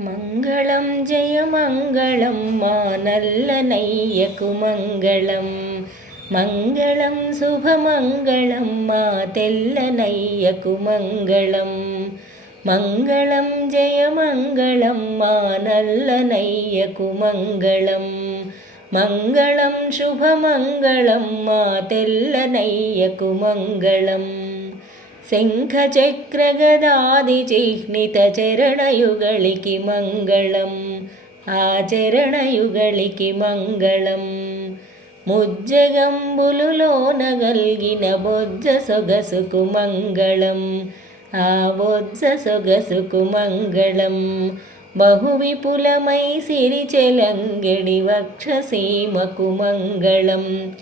మంగళం జయమంగళం మా నల్లనయ్యకు మంగళం. మంగళం శుభమంగళం మా తెల్లనయ్యకు మంగళం. మంగళం జయమంగళం మా నల్లనయ్యకు మంగళం. మంగళం శుభమంగళం మా తెల్లనయ్యకు మంగళం. శంఖచక్రగదాది చిహ్నిత చరణయుగళికి మంగళం. ఆ చరణయుగళికి మంగళం. ముజ్జగంబులులోన గల్గిన బొజ్జ సొగసుకు మంగళం. ఆ బొజ్జ సొగసుకు మంగళం. బహువిపులమై సిరిచెలంగెడి వక్షసీమకు మంగళం.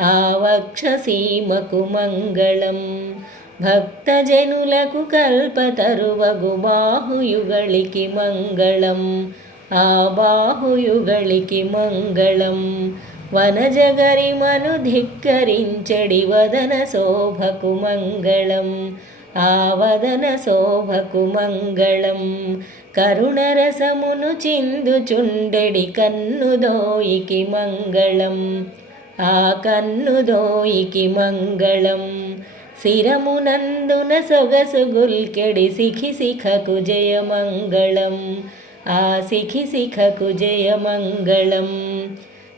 ఆ వక్షసీమకు మంగళం. భక్తజనులకు కల్పతరువగు బాహుయుగళికి మంగళం. ఆ బాహుయుగళికి మంగళం. వనజగరిమను ధిక్కరించడి వదన శోభకు మంగళం. ఆ వదన శోభకు మంగళం. కరుణరసమును చిందుచుండెడి కన్నుదోయికి మంగళం. ఆ కన్నుదోయికి మంగళం. శిరమునందున సొగసు గుల్కెడి శిఖకు జయమంగళం. ఆ శిఖకు జయమంగళం.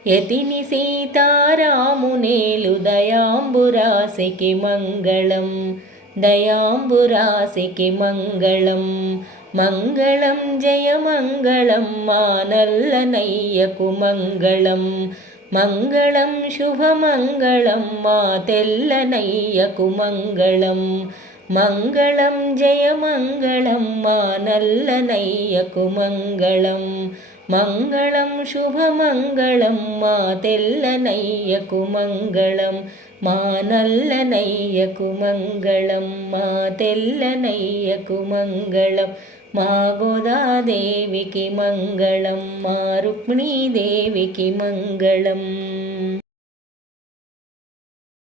యతిని సీతారామునేలు దయాంబురాశికి మంగళం. దయాంబురాశికి మంగళం. మంగళం జయమంగళం మా నల్లనయ్యకు మంగళం. మంగళం శుభమంగళం మా తెల్లనయ్యకు మంగళం. మంగళం జయమంగళం మా నల్లనయ్యకు మంగళం. మంగళం శుభమంగళం మా తెల్లనయ్యకు మంగళం. మా నల్లనయ్యకు మంగళం. మా తెల్లనయ్యకు మంగళం. మా గోదాదేవికి మంగళం. మా రుక్మిణీదేవికి మంగళం.